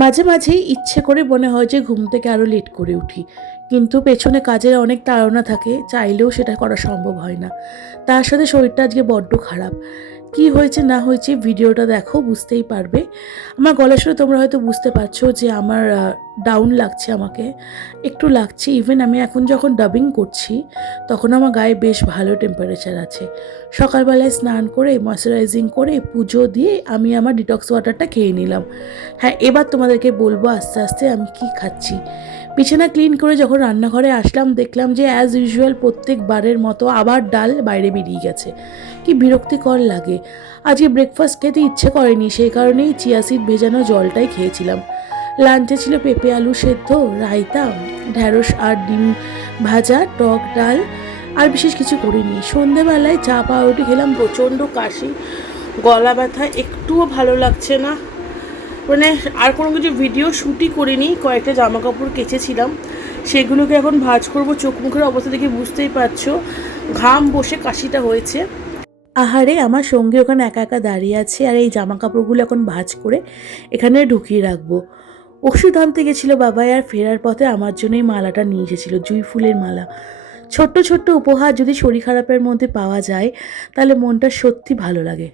মাঝে মাঝেই ইচ্ছে করে মনে হয় যে ঘুম থেকে আরও লেট করে উঠি, কিন্তু পেছনে কাজের অনেক তাড়না থাকে, চাইলেও সেটা করা সম্ভব হয় না। তার সাথে শরীরটা আজকে বড্ড খারাপ। কি হয়েছে না হয়েছে ভিডিওটা দেখো, বুঝতেই পারবে। আমার গলা শুনে তোমরা হয়তো বুঝতে পারছো যে আমার ডাউন লাগছে, আমাকে একটু লাগছে। ইভেন আমি এখন যখন ডাবিং করছি তখন আমার গায়ে বেশ ভালো টেম্পারেচার আছে। সকালবেলায় স্নান করে ময়শ্চারাইজিং করে পুজো দিয়ে আমি আমার ডিটক্স ওয়াটারটা খেয়ে নিলাম। হ্যাঁ, এবার তোমাদেরকে বলবো আস্তে আস্তে আমি কি খাচ্ছি। বিছানা ক্লিন করে যখন রান্নাঘরে আসলাম দেখলাম যে অ্যাজ ইউজুয়াল প্রত্যেকবারের মতো আবার ডাল বাইরে বেরিয়ে গেছে। কি বিরক্তিকর লাগে। আজকে ব্রেকফাস্ট খেতে ইচ্ছে করেনি, সেই কারণেই চিয়া সিড ভেজানো জলটাই খেয়েছিলাম। লাঞ্চে ছিল পেঁপে আলু সেদ্ধ, রায়তা, ঢ্যাঁড়স আর ডিম ভাজা, টক ডাল, আর বিশেষ কিছু করিনি। সন্ধেবেলায় চা পাউরুটি খেলাম, প্রচণ্ড কাশি, গলা ব্যথা, একটুও ভালো লাগছে না। মানে আর কোনো কিছু ভিডিও শ্যুটই করিনি, কয়েকটা জামা কাপড় কেচেছিলাম, সেগুলোকে এখন ভাঁজ করব। চোখ মুখের অবস্থা দেখে বুঝতেই পারছো, ঘাম বসে কাশিটা হয়েছে। আহারে, আমার সঙ্গী ওখানে একা একা দাঁড়িয়ে আছে, আর এই জামা কাপড়গুলো এখন ভাঁজ করে এখানে ঢুকিয়ে রাখবো। ওষুধ আনতে গেছিলো বাবাই, আর ফেরার পথে আমার জন্যই মালাটা নিয়ে এসেছিলো, জুঁই ফুলের মালা। ছোট্ট ছোট্ট উপহার যদি শরীর খারাপের মধ্যে পাওয়া যায় তাহলে মনটা সত্যি ভালো লাগে।